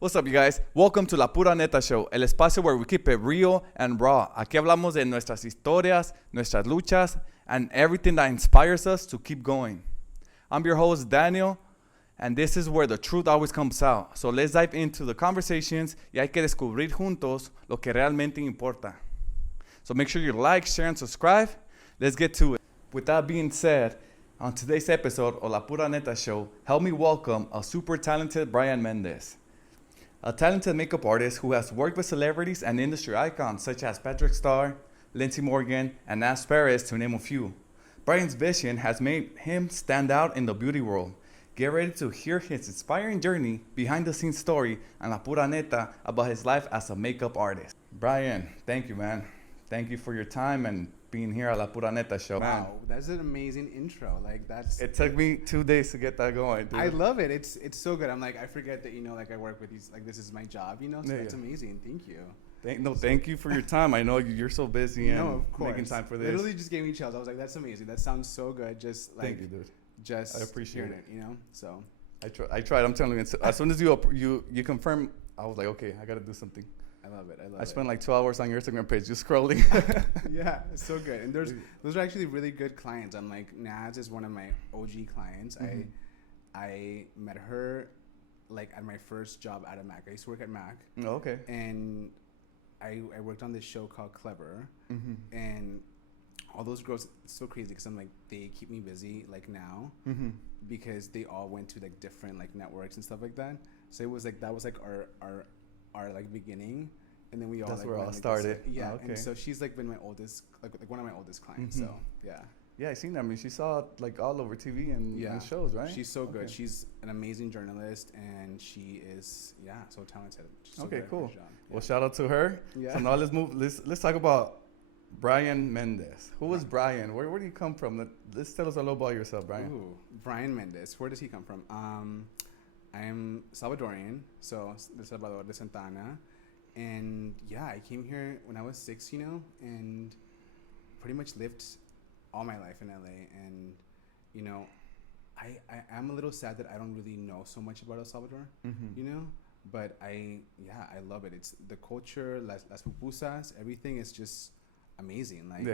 What's up, you guys? Welcome to La Pura Neta Show, el espacio where we keep it real and raw. Aquí hablamos de nuestras historias, nuestras luchas, and everything that inspires us to keep going. I'm your host, Daniel, and this is where the truth always comes out. So let's dive into the conversations y hay que descubrir juntos lo que realmente importa. So make sure you like, share, and subscribe. Let's get to it. With that being said, on today's episode of La Pura Neta Show, help me welcome a super talented Bryan Mendez. A talented makeup artist who has worked with celebrities and industry icons such as Patrick Starr, Lindsay Morgan, and Nas Perez, to name a few. Bryan's vision has made him stand out in the beauty world. Get ready to hear his inspiring journey, behind-the-scenes story, and La Pura Neta about his life as a makeup artist. Bryan, thank you, man. Thank you for your time and being here at La Pura Neta Show. Wow, Man, that's an amazing intro. Like that's. it took me 2 days to get that going, dude. I love it. It's so good. I'm like, I forget that like I work with these. Like this is my job, So Yeah, that's yeah. amazing. Thank you. Thank you for your time. I know you're so busy and of course. making time for this. Literally just gave me chills. I was like, that's amazing. That sounds so good. Just like Thank you, dude. just I appreciate hearing it. So I tried. I'm telling you, as soon as you confirm, I was like, okay, I gotta do something. I love it. I spent like 2 hours on your Instagram page just scrolling. Yeah, it's so good. And those are actually really good clients. I'm like, Naz is one of my OG clients. Mhm. I met her like at my first job at a Mac. I used to work at Mac. Oh, okay. And I worked on this show called Clever, Mm-hmm. and all those girls, it's so crazy because I'm like, they keep me busy like now Mm-hmm. because they all went to like different like networks and stuff like that. So it was like, that was like our like beginning, and then we all That's like where it went, all like, started. yeah. Oh, okay. And so she's like been my oldest, like one of my oldest clients. Mhm. So yeah. Yeah, I seen that. I mean, she saw it like all over TV and shows, right? She's so good. Okay. She's an amazing journalist, and she is so talented. She's so Okay, good at her cool. job. Yeah. Well, shout out to her. Yeah. So now let's talk about Bryan Mendez. Who was Bryan? Where do you come from? Let's tell us a little about yourself, Bryan. Ooh, Bryan Mendez. Where does he come from? I'm Salvadorian, so de Salvador de Santana, and yeah, I came here when I was 6, and pretty much lived all my life in LA, and I am a little sad that I don't really know so much about El Salvador, Mm-hmm. but I love it. It's the culture, las pupusas, everything is just amazing, like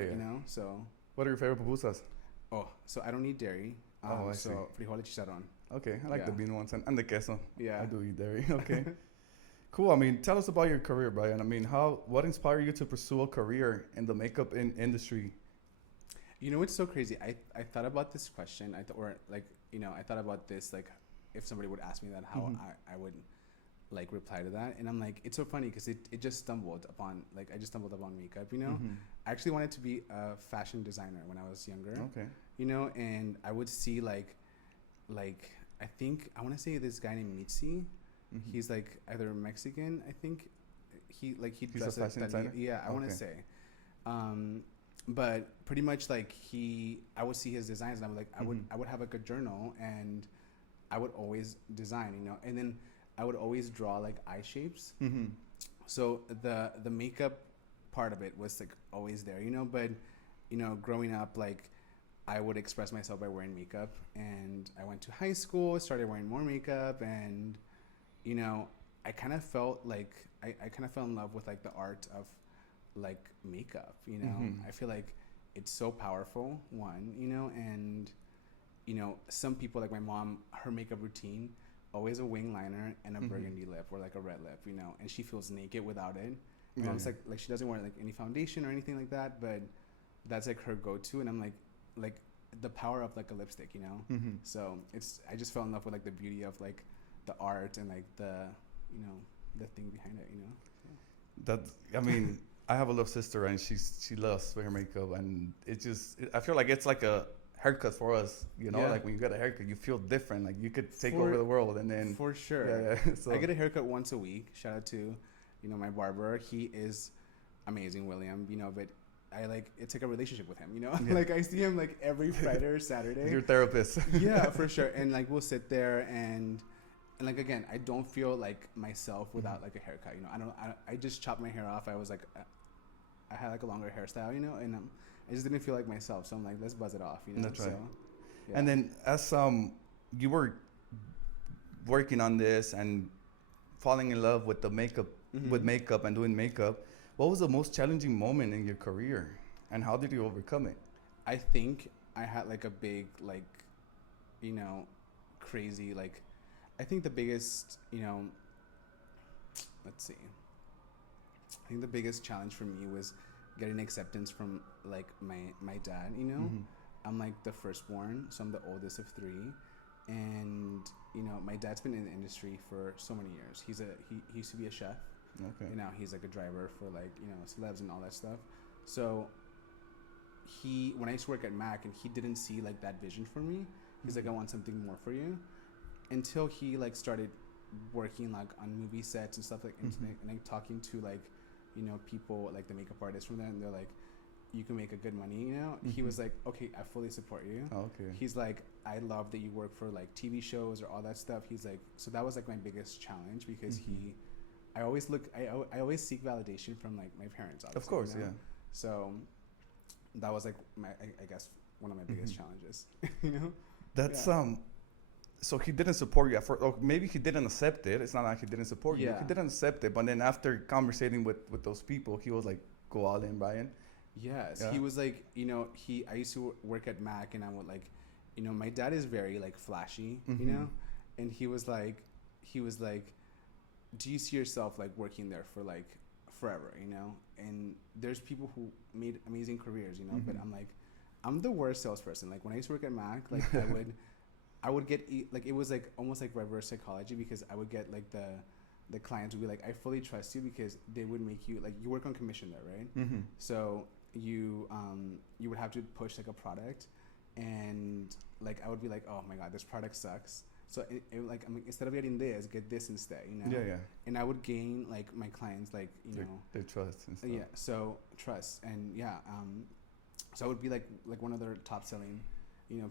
so. What are your favorite pupusas? So I don't eat dairy. I so see. frijol chicharrón. Okay, I like the Yeah. bean ones and the queso. Yeah. I do eat dairy. Okay. Cool. I mean, tell us about your career, Bryan. I mean, what inspired you to pursue a career in the makeup industry? It's so crazy. I thought about this question. I thought about this, like, if somebody would ask me that, how I would, like, reply to that. And I'm like, it's so funny because it just stumbled upon, like, I just stumbled upon makeup, Mhm. I actually wanted to be a fashion designer when I was younger. Okay. And I would see, like, I think, I want to say this guy named Mitzi. Mhm. He's, like, either Mexican, I think. He He's a dresses fashion designer? Yeah, I want to Okay. say. But pretty much like I would see his designs, and I would like, I would have like a journal, and I would always design, and then I would always draw like eye shapes. Mm-hmm. So the makeup part of it was like always there, but growing up, like I would express myself by wearing makeup, and I went to high school, started wearing more makeup, and I kind of felt like I kind of fell in love with like the art of like makeup. I feel like it's so powerful, one, and some people, like my mom, her makeup routine, always a wing liner and a burgundy lip or like a red lip, and she feels naked without it. And I'm like she doesn't wear like any foundation or anything like that, but that's like her go-to. And I'm like the power of like a lipstick, Mm-hmm. so I just fell in love with like the beauty of like the art and like the the thing behind it. I mean, I have a little sister and she loves wearing makeup, and I feel like it's like a haircut for us, Yeah. like when you get a haircut, you feel different, like you could take over the world. And then For sure. yeah. So I get a haircut once a week. Shout out to, my barber. He is amazing, William, but it's like a relationship with him, Yeah. like I see him like every Friday or Saturday. your therapist. Yeah, for sure. And like we'll sit there and like, again, I don't feel like myself without like a haircut, I just chopped my hair off. I was like, I had like a longer hairstyle, and I just didn't feel like myself. So I'm like, let's buzz it off, That's right. So, And then as you were working on this and falling in love with the makeup, with makeup and doing makeup, what was the most challenging moment in your career, and how did you overcome it? I think I had like a big like, you know, crazy like. I think the biggest, you know, let's see. I think the biggest challenge for me was getting acceptance from like my dad. You know, I'm like the firstborn, so I'm the oldest of three, and you know my dad's been in the industry for so many years. He used to be a chef. Okay. And now he's like a driver for like celebs and all that stuff. So he when I used to work at Mac and he didn't see like that vision for me. He's like, I want something more for you. Until he like started working like on movie sets and stuff like and like talking to like people like the makeup artists from there, and they're like, you can make a good money, he was like, okay, I fully support you. Okay. He's like, I love that you work for like TV shows or all that stuff. He's like, so that was like my biggest challenge because I always seek validation from like my parents, obviously, of course. Yeah. So that was like I guess one of my biggest challenges. That's so he didn't support you at first, or maybe he didn't accept it. It's not like he didn't support you. He didn't accept it, but then after conversating with those people, he was like, go all in, Bryan. Yes. He was like, I used to work at Mac, and I would like, my dad is very like flashy, and he was like, do you see yourself like working there for like forever, and there's people who made amazing careers, but I'm like, I'm the worst salesperson. Like when I used to work at Mac, like I would get like, it was like almost like reverse psychology, because I would get like the clients would be like, I fully trust you, because they would make you like, you work on commission there, right? So you would have to push like a product, and like I would be like, oh my god, this product sucks. So it like, I mean, instead of getting this, get this instead, Yeah. And I would gain like my clients like their trust and stuff. Yeah, so trust, and so I would be like one of their top selling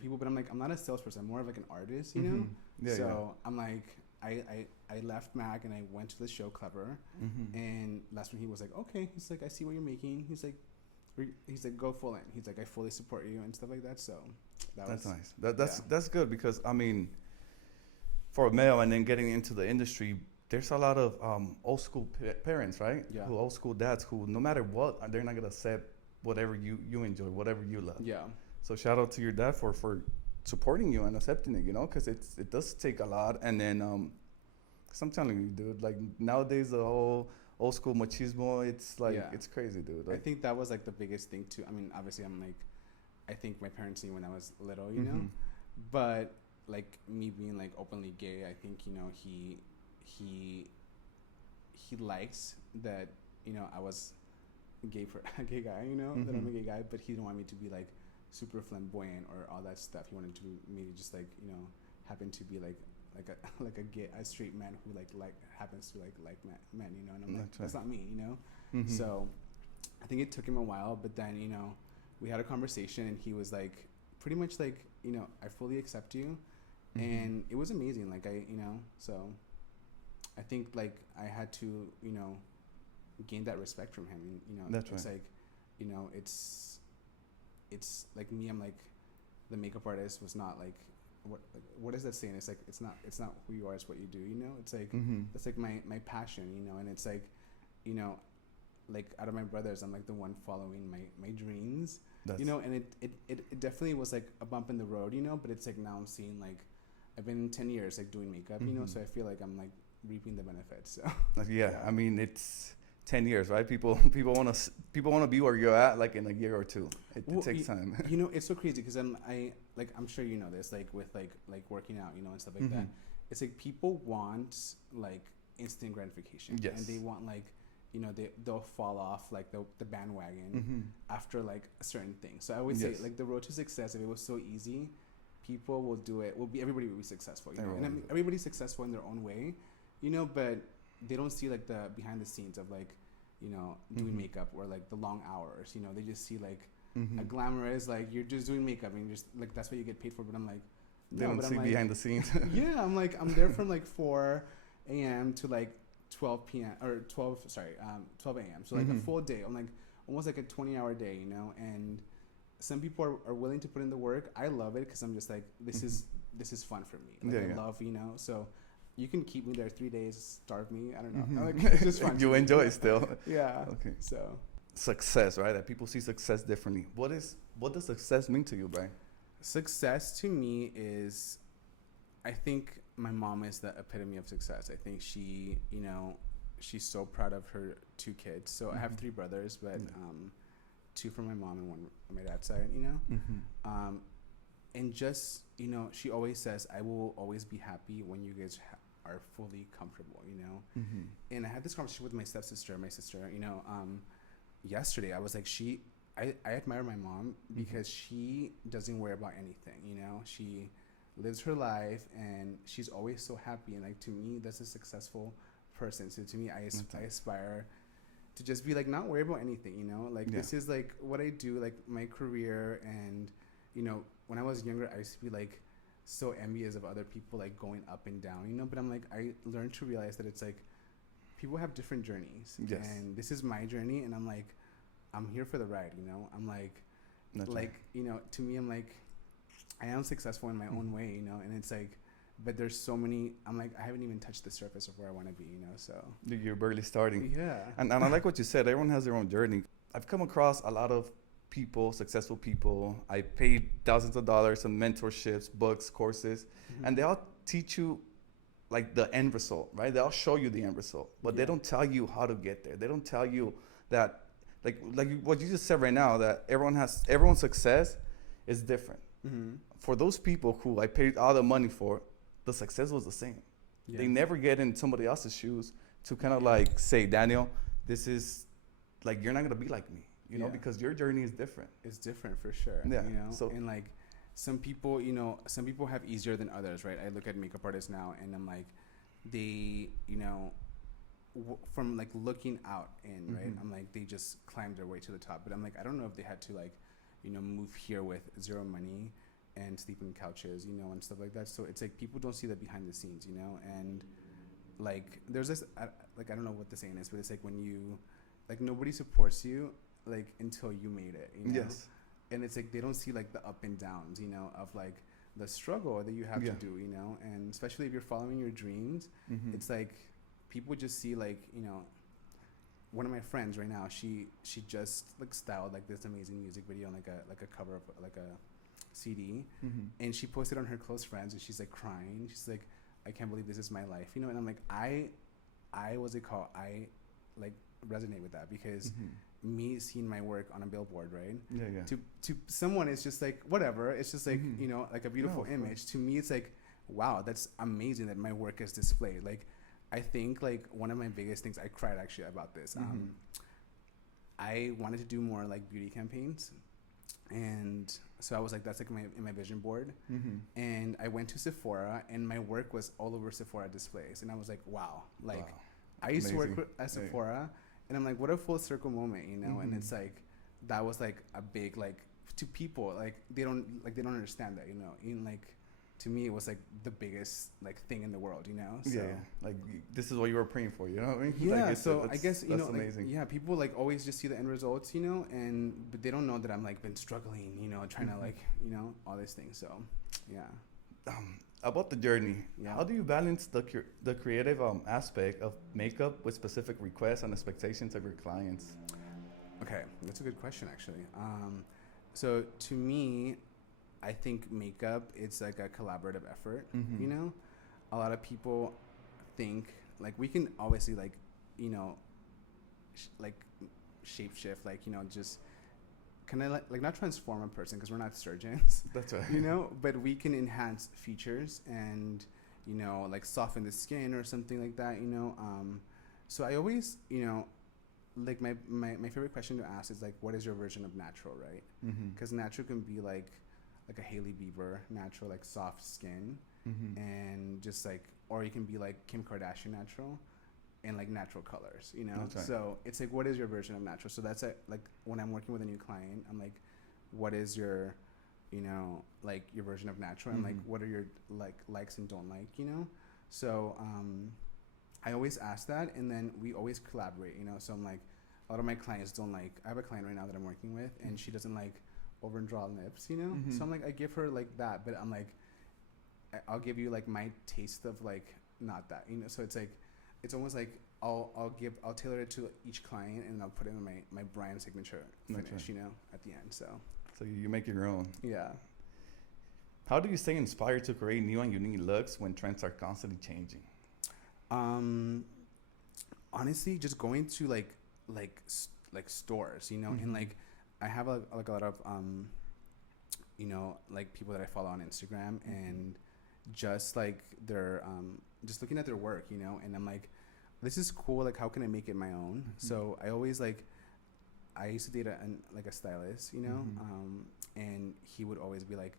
people, but I'm like, I'm not a salesperson, I'm more of like an artist, I'm like, I left Mac and I went to the show Clever, and that's when he was like, okay, he's like, I see what you're making. He's like, go full in. He's like, I fully support you and stuff like that. So that's nice. That's good, because I mean, for a male and then getting into the industry, there's a lot of old school parents, right? Yeah. Old school dads who, no matter what, they're not gonna accept whatever you enjoy, whatever you love. Yeah. So shout out to your dad for supporting you and accepting it, because it does take a lot. And then, cause I'm telling you, dude, like nowadays the whole old school machismo, it's like, it's crazy, dude. Like, I think that was like the biggest thing too. I mean, obviously I'm like, I think my parents knew when I was little, but like me being like openly gay, I think, he likes that, I was a gay guy, that I'm a gay guy, but he didn't want me to be like super flamboyant or all that stuff. He wanted me to just like, happen to be like a straight man who like happens to like men, and I'm like, that's not me, So I think it took him a while, but then, we had a conversation, and he was like, pretty much like, I fully accept you. And it was amazing. Like so I think like I had to, gain that respect from him. That's it's right. like, it's like me, I'm like, the makeup artist was not like, what is that saying? It's like, it's not who you are, it's what you do, It's like, it's like my passion, and it's like, like out of my brothers, I'm like the one following my dreams, and it definitely was like a bump in the road, but it's like, now I'm seeing like, I've been 10 years like doing makeup, so I feel like I'm like reaping the benefits. So yeah, I mean, it's 10 years, right? People want to be where you're at like in a year or two. It takes time. It's so crazy, because I'm sure you know this, like with like working out, and stuff like that. It's like people want like instant gratification. Yes. And they want like, they'll fall off like the bandwagon after like a certain thing. So I would say like the road to success, if it was so easy, people will do it. Everybody will be successful, and I mean, everybody's successful in their own way, but they don't see like the behind the scenes of like, doing makeup, or like the long hours. They just see like a glamorous, like you're just doing makeup and just like that's what you get paid for. But I'm like, they don't see behind the scenes. Yeah, I'm like, I'm there from like 4 a.m. to like 12 p.m. or 12 a.m. So like a full day. I'm like almost like a 20-hour day, and some people are willing to put in the work. I love it, because I'm just like, this is fun for me. Like I love, so you can keep me there 3 days, starve me. I don't know. Like, it's just fun. You enjoy it still. Yeah. Okay. So Success, right? That people see success differently. What does success mean to you, Bryan? success to me is, I think my mom is the epitome of success. I think she, she's so proud of her 2 kids. So I have 3 brothers, but 2 from my mom and 1 on my dad's side, and just, she always says, I will always be happy when you guys are fully comfortable, And I had this conversation with my stepsister, yesterday. I was like, I admire my mom because she doesn't worry about anything, She lives her life and she's always so happy. And like, to me, that's a successful person. So to me, I aspire to just be like, not worry about anything, This is like what I do, like my career. And, when I was younger, I used to be like so envious of other people, like going up and down, but I'm like, I learned to realize that it's like, people have different journeys. Yes. And this is my journey. And I'm like, I'm here for the ride, I'm like, to me, I'm like, I am successful in my own way, and it's like, but there's so many, I'm like, I haven't even touched the surface of where I want to be, so. You're barely starting. Yeah. And I like what you said. Everyone has their own journey. I've come across a lot of people, successful people. I paid thousands of dollars on mentorships, books, courses, and they all teach you like the end result, right? They all show you the end result, but they don't tell you how to get there. They don't tell you that, like what you just said right now, that everyone's success is different. For those people who I paid all the money for, the success was the same. Yeah. They never get in somebody else's shoes to kind of like say, Daniel, this is like, you're not going to be like me, because your journey is different. It's different for sure. Yeah. So, and like some people, some people have easier than others, right? I look at makeup artists now and I'm like, they, from like looking out in, right? I'm like, they just climbed their way to the top. But I'm like, I don't know if they had to like, move here with 0 money and sleep in couches, and stuff like that. So it's like, people don't see that behind the scenes, and like, there's this, I don't know what the saying is, but it's like, when you, like, nobody supports you, like, until you made it, Yes. And it's like, they don't see like the up and downs, of like the struggle that you have to do, and especially if you're following your dreams, it's like, people just see like, one of my friends right now, she just like styled like this amazing music video on like a cover of like a CD, and she posted on her close friends, and she's like crying. She's like, I can't believe this is my life, and I'm like, I like resonate with that, because me seeing my work on a billboard, right? To someone, it's just like whatever. It's just like like a beautiful image. To me, it's like, wow, that's amazing that my work is displayed. Like, I think like one of my biggest things, I cried actually about this. I wanted to do more like beauty campaigns, and so I was like, that's like in my vision board. And I went to Sephora, and my work was all over Sephora displays, and I was like, wow, like I used to work at Sephora, and I'm like, what a full circle moment, and it's like, that was like a big, like, to people, like they don't understand that, in like, to me, it was like the biggest like thing in the world, So, like this is what you were praying for, you know what I mean? Yeah. Like, so I guess that's like, amazing. people like always just see the end results, but they don't know that I'm like been struggling, trying to like, all these things. So, yeah. About the journey, how do you balance the creative aspect of makeup with specific requests and expectations of your clients? Okay, that's a good question actually. So to me, I think makeup, it's like a collaborative effort, A lot of people think, like, we can obviously, like, like shape shift, like, just kind of like not transform a person, because we're not surgeons. That's right. But we can enhance features and, like soften the skin or something like that, So I always, like my favorite question to ask is like, what is your version of natural, right? Because natural can be like a Hailey Bieber natural, like soft skin, and just like, or you can be like Kim Kardashian natural, and like natural colors, That's right. So it's like, what is your version of natural? So that's like when I'm working with a new client, I'm like, what is your, like your version of natural, and like, what are your like likes and don't like, So I always ask that, and then we always collaborate, So I'm like, a lot of my clients don't like, I have a client right now that I'm working with, and she doesn't like over and draw lips, So I'm like, I give her like that, but I'm like, I'll give you like my taste of like not that, you know. So it's like, it's almost like I'll tailor it to each client, and I'll put in my brand signature finish, right. you know, at the end. So So you make your own. yeah. How do you stay inspired to create new and unique looks when trends are constantly changing? Honestly, just going to like stores, you know, and like I have like a lot of you know, like people that I follow on Instagram, and just like their just looking at their work, you know, and I'm like, this is cool. Like, how can I make it my own? So I always I used to date a stylist, you know, and he would always be like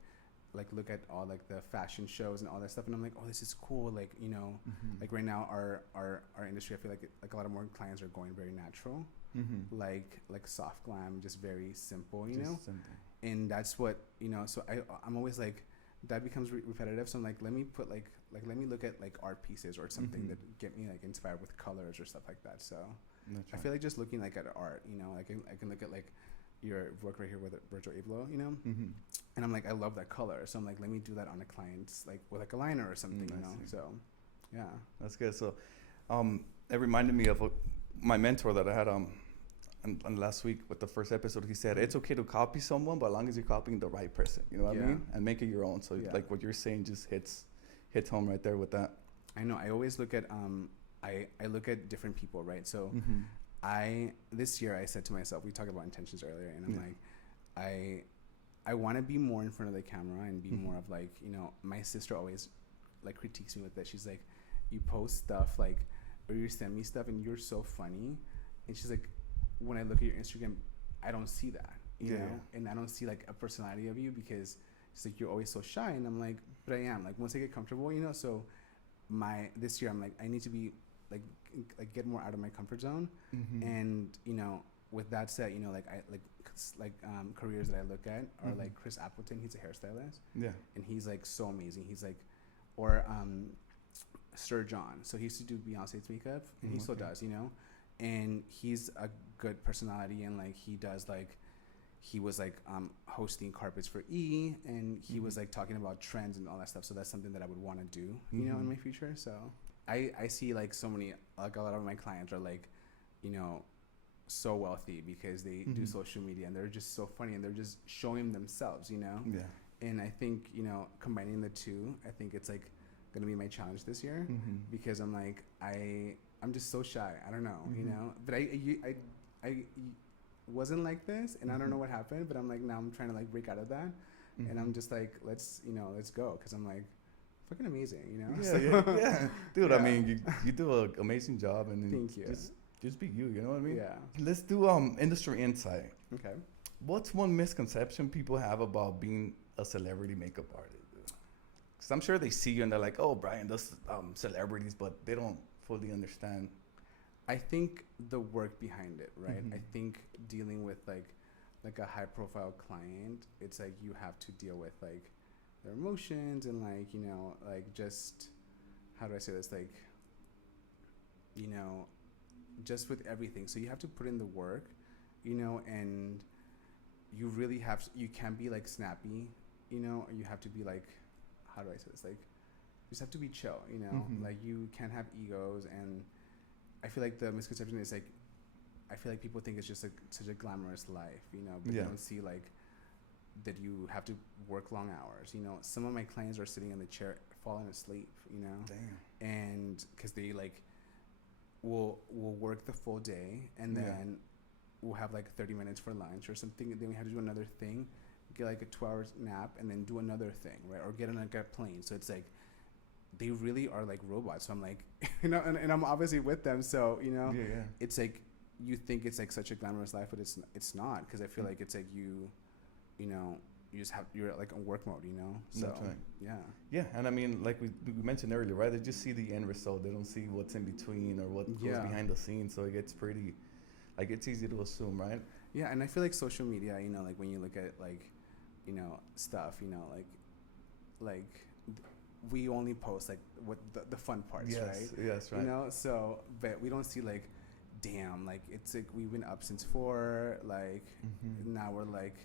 look at all like the fashion shows and all that stuff, and I'm like, oh, this is cool. Like, you know, like right now our industry, I feel like a lot of more clients are going very natural, like soft glam, just very simple, you know. And that's what, you know. So I'm always like, that becomes repetitive. So I'm like, let me put like let me look at like art pieces or something that get me like inspired with colors or stuff like that. So I feel like just looking like at art, you know, like I can look at like your work right here with Virgil Abloh, you know, and I'm like, I love that color, so I'm like, let me do that on a client's like with like a liner or something, you know. So yeah, that's good. So it reminded me of my mentor that I had and last week with the first episode. He said it's okay to copy someone, but as long as you're copying the right person, you know what I mean, and make it your own. So like what you're saying just hits home right there with that. I know. I always look at I look at different people, right? So this year I said to myself, we talked about intentions earlier, and I'm like, I want to be more in front of the camera and be more of like, you know, my sister always like critiques me with that. She's like, you post stuff like, or you send me stuff and you're so funny, and she's like, when I look at your Instagram, I don't see that, you know, and I don't see like a personality of you, because it's like, you're always so shy. And I'm like, but I am, like, once I get comfortable, you know. So this year I'm like, I need to be like get more out of my comfort zone. And, you know, with that said, you know, like careers that I look at are like Chris Appleton. He's a hairstylist, and he's like so amazing. He's like, or Sir John, so he used to do Beyonce's makeup, and he still does, you know. And he's a good personality, and like he does like, he was like hosting carpets for E, and he was like talking about trends and all that stuff. So that's something that I would want to do, you know, in my future. So I see like so many, like a lot of my clients are like, you know, so wealthy because they do social media, and they're just so funny, and they're just showing themselves, you know. And I think, you know, combining the two, I think it's like gonna be my challenge this year, because I'm like, I'm just so shy. I don't know, you know. But I wasn't like this, and I don't know what happened. But I'm like, now I'm trying to like break out of that, and I'm just like, let's go, because I'm like, fucking amazing, you know. Yeah. Dude, I mean, you do an amazing job, and thank you. Just be you know what I mean? Yeah. Let's do industry insight. Okay. What's one misconception people have about being a celebrity makeup artist? Because I'm sure they see you and they're like, oh, Bryan does celebrities, but they don't fully understand. I think the work behind it, right? I think dealing with like a high profile client, it's like you have to deal with like their emotions, and like, you know, like, just, how do I say this, like, you know, just with everything. So you have to put in the work, you know, and you really you can't be like snappy, you know, or you have to be like, how do I say this, like, you just have to be chill, you know. Like, you can't have egos. And I feel like the misconception is like, I feel like people think it's just like such a glamorous life, you know, but they don't see like that you have to work long hours, you know. Some of my clients are sitting in the chair falling asleep, you know. Damn. And because they like we'll work the full day, and then we'll have like 30 minutes for lunch or something, and then we have to do another thing, get like a 2-hour nap, and then do another thing, right? Or get on like a plane. So it's like, they really are like robots. So I'm like, you know, and I'm obviously with them, so, you know, it's like, you think it's like such a glamorous life, but it's not, because I feel like it's like you know, you're like on work mode, you know. So that's right. Yeah, and I mean, like we mentioned earlier, right? They just see the end result. They don't see what's in between or what goes behind the scenes. So it gets pretty, like, it's easy to assume, right? Yeah, and I feel like social media, you know, like when you look at like, you know, stuff, you know, like we only post like what the fun parts, right? Yes, right. You know, so, but we don't see like, damn, like, it's like we've been up since 4, like now we're like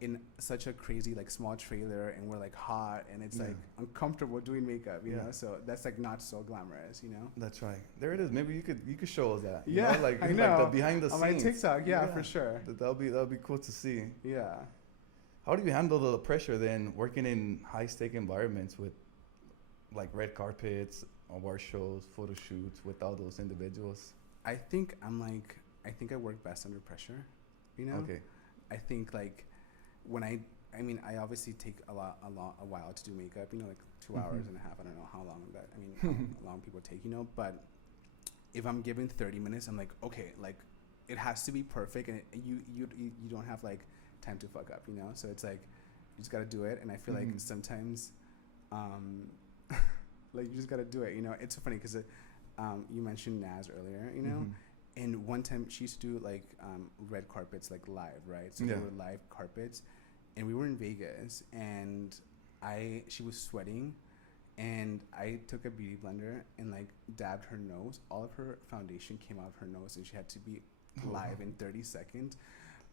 in such a crazy like small trailer, and we're like hot, and it's like uncomfortable doing makeup, you know. So that's like not so glamorous, you know. That's right. There it is. Maybe you could show us that. Yeah, like I like know. the behind the on scenes. my TikTok, for sure. That'll be cool to see. Yeah. How do you handle the pressure then working in high stake environments with like red carpets, award shows, photo shoots with all those individuals? I think I work best under pressure, you know. Okay. I think like when I obviously take a while to do makeup, you know, like 2 hours and a half. I don't know how long that, how long people take, you know, but if I'm given 30 minutes, I'm like, okay, like it has to be perfect, and you don't have like time to fuck up, you know. So it's like you just got to do it, and I feel like sometimes like you just got to do it, you know. It's so funny cuz you mentioned Naz earlier, you know. And one time she used to do like red carpets like live, right? So they were live carpets, and we were in Vegas, and she was sweating, and I took a beauty blender and like dabbed her nose. All of her foundation came out of her nose, and she had to be live in 30 seconds.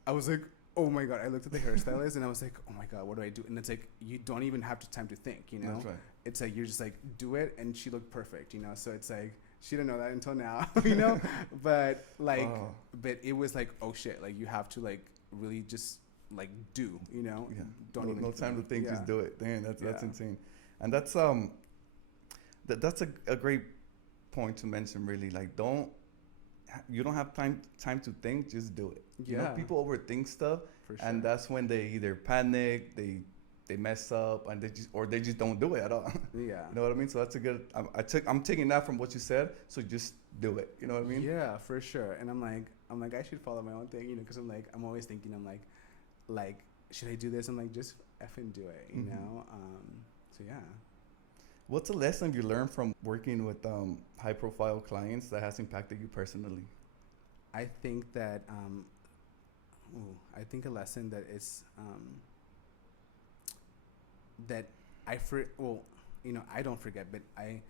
I was like, oh my God. I looked at the hairstylist and I was like, oh my God, what do I do? And it's like, you don't even have time to think, you know? That's right. It's like, you're just like, do it. And she looked perfect, you know? So it's like, she didn't know that until now, you know? But like, but it was like, oh shit, like you have to like really just like do, you know? Yeah. Don't even no time to think, just do it. Damn, that's insane. And that's that's a great point to mention, really. Like, you don't have time to think, just do it. You know, people overthink stuff, and that's when they either panic, they mess up, and they just don't do it at all. Yeah. You know what I mean? So that's a good. I'm taking that from what you said. So just do it. You know what I mean? Yeah, for sure. And I'm like I should follow my own thing, you know, because I'm always thinking, I'm like should I do this? I'm like, just effing do it, you know. So yeah. What's a lesson you learned from working with high profile clients that has impacted you personally? I think that I think a lesson that is that you know, I don't forget, but I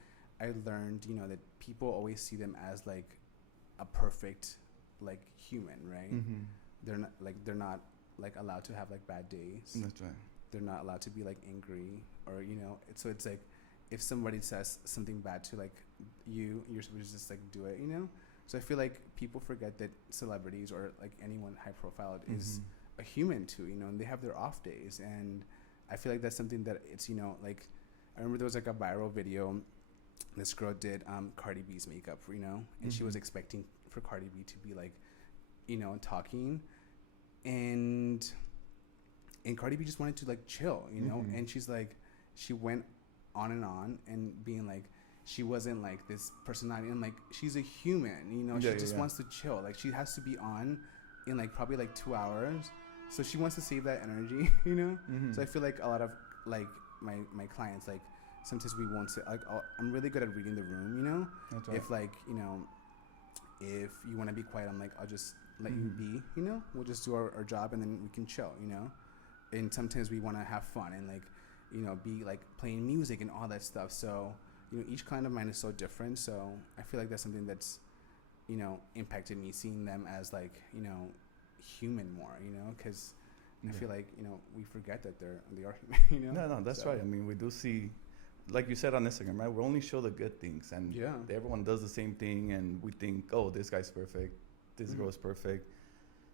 learned, you know, that people always see them as like a perfect like human, right? They're not like allowed to have like bad days. That's right. They're not allowed to be like angry, or you know, so it's like if somebody says something bad to like you're supposed to just like do it, you know. So I feel like people forget that celebrities or like anyone high profile is a human too, you know, and they have their off days. And I feel like that's something that it's, you know, like I remember there was like a viral video. This girl did Cardi B's makeup, you know, and she was expecting for Cardi B to be like, you know, talking, and Cardi B just wanted to like chill, you know, and she's like, she went on and being like, she wasn't like this personality, and like she's a human, you know. She just wants to chill. Like she has to be on in like probably like 2 hours, so she wants to save that energy, you know. So I feel like a lot of like my clients, like sometimes we won't say like, I'm really good at reading the room, you know. That's right. If like, you know, if you want to be quiet, I'm like, I'll just let you be, you know. We'll just do our job, and then we can chill, you know. And sometimes we want to have fun and like, you know, be like playing music and all that stuff. So, you know, each client of mine is so different. So I feel like that's something that's, you know, impacted me, seeing them as like, you know, human more, you know, because I feel like, you know, we forget that they are human, you know. No, that's right. I mean, we do see, like you said on Instagram, right? We only show the good things, and everyone does the same thing, and we think, oh, this guy's perfect, this girl's perfect.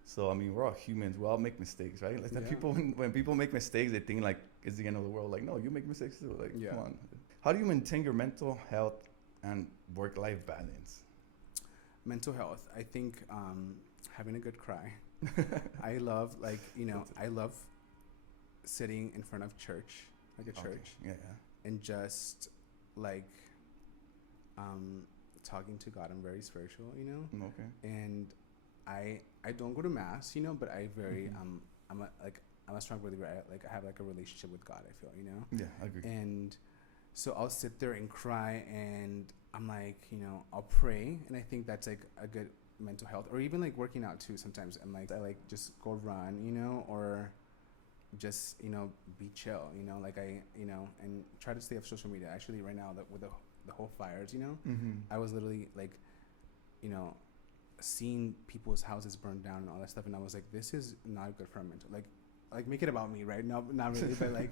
So I mean, we're all humans. We all make mistakes, right? Like people, when people make mistakes, they think like it's the end of the world. Like, no, you make mistakes too. Like, come on. How do you maintain your mental health and work-life balance? Mental health, I think having a good cry. I love, like, you know, I love sitting in front of church, like a church, and just like talking to God. I'm very spiritual, you know. And I don't go to mass, you know, but I very I'm a strong believer. I have like a relationship with God, I feel, you know. Yeah, I agree. And so I'll sit there and cry, and I'm like, you know, I'll pray, and I think that's like a good mental health. Or even like working out too. Sometimes I like just go run, you know, or just, you know, be chill, you know, like you know, and try to stay off social media. Actually, right now that with the whole fires, you know, I was literally like, you know, seeing people's houses burned down and all that stuff, and I was like, this is not good for our mental. Like, like make it about me, right? No, not really, but like,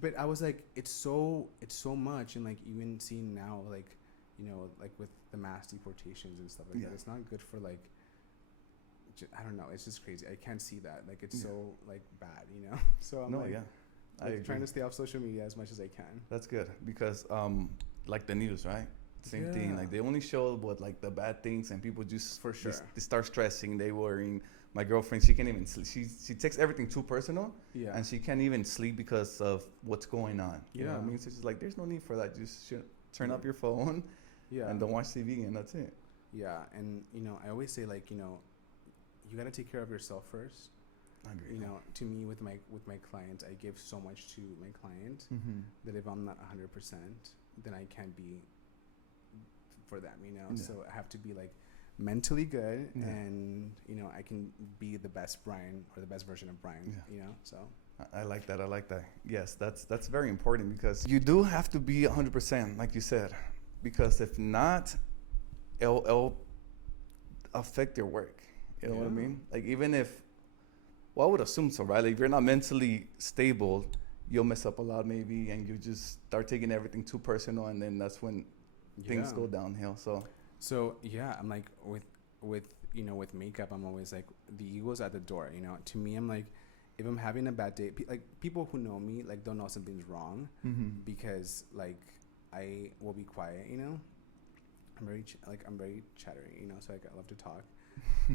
but I was like, it's so much, and like even seeing now, like, you know, like with the mass deportations and stuff like that, it's not good for like. I don't know. It's just crazy. I can't see that. Like it's so like bad, you know. So I'm like trying to stay off social media as much as I can. That's good because like the news, right? Same thing. Like they only show what like the bad things, and people just for sure they start stressing. They worrying. My girlfriend, she can't even sleep. She takes everything too personal, and she can't even sleep because of what's going on. You know what I mean? So she's like, there's no need for that. Just turn up your phone, and don't watch TV, and that's it. Yeah, and you know, I always say like, you know, you got to take care of yourself first. I agree. You know, to me, with my clients, I give so much to my client that if I'm not 100%, then I can't be for them. You know, so I have to be like mentally good, and you know, I can be the best Bryan or the best version of Bryan. You know, so. I like that. I like that. Yes, that's very important because you do have to be 100%, like you said, because if not, it'll affect your work. You know what I mean? Like even if, well, I would assume so, right? Like if you're not mentally stable, you'll mess up a lot maybe, and you just start taking everything too personal, and then that's when things go downhill. So yeah, I'm like with you know, with makeup, I'm always like the ego's at the door. You know, to me, I'm like, if I'm having a bad day, like people who know me, like they'll know something's wrong because like I will be quiet. You know, I'm very chattery. You know, so like I love to talk.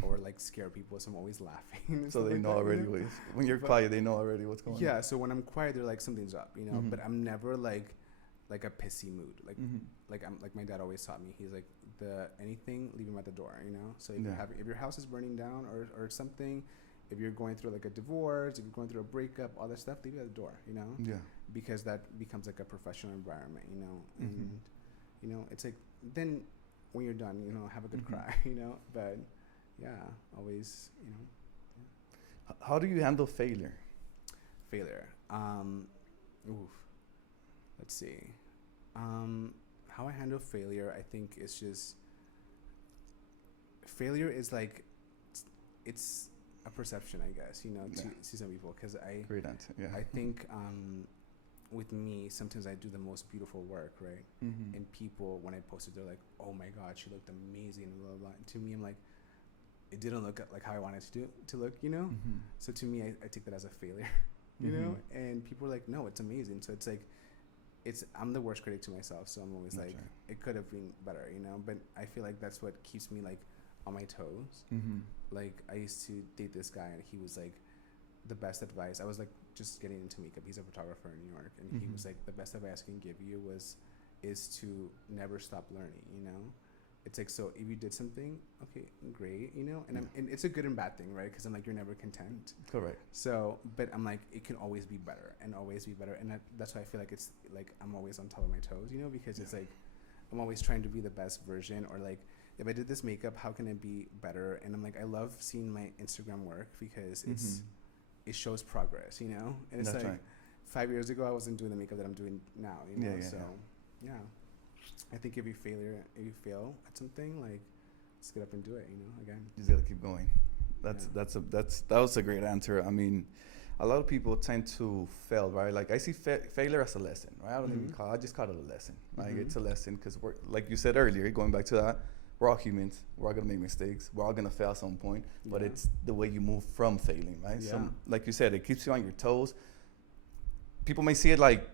Or like scare people, so I'm always laughing. So they know already when you're quiet, they know already what's going on. Yeah, so when I'm quiet, they're like something's up, you know. But I'm never like a pissy mood. Like I'm like my dad always taught me. He's like anything, leave him at the door, you know. So if your house is burning down or something, if you're going through like a divorce, if you're going through a breakup, all that stuff, leave it at the door, you know. Yeah. Because that becomes like a professional environment, you know. And you know, it's like then when you're done, you know, have a good cry, you know. But yeah, always, you know. Yeah. How do you handle failure? Let's see. How I handle failure, I think it's just failure is like it's a perception, I guess, you know, to some people. Because Great answer. Yeah. I think with me, sometimes I do the most beautiful work, right? And people, when I post it, they're like, "Oh my God, she looked amazing," blah blah blah. And to me, I'm like, it didn't look like how I wanted to look, you know? So to me, I take that as a failure, you know? And people are like, no, it's amazing. So it's like, I'm the worst critic to myself. So I'm always like, it could have been better, you know? But I feel like that's what keeps me like on my toes. Like I used to date this guy, and he was like, the best advice, I was like just getting into makeup. He's a photographer in New York. And he was like, the best advice I can give you is to never stop learning, you know? It's like, so if you did something, okay, great, you know, and and it's a good and bad thing, right? Because I'm like, you're never content. Correct. So, but I'm like, it can always be better and always be better, and that's why I feel like it's like I'm always on top of my toes, you know, because it's like I'm always trying to be the best version, or like if I did this makeup, how can it be better? And I'm like, I love seeing my Instagram work because it shows progress, you know, and it's that's like 5 years ago I wasn't doing the makeup that I'm doing now, you know, yeah. I think if you fail at something, like, let's get up and do it, you know, again. You just gotta keep going. That was a great answer. I mean, a lot of people tend to fail, right? Like I see failure as a lesson, right? I just call it a lesson. Like it's a lesson because we're, like you said earlier, going back to that, we're all humans. We're all gonna make mistakes. We're all gonna fail at some point, but it's the way you move from failing, right? Yeah. So, like you said, it keeps you on your toes. People may see it like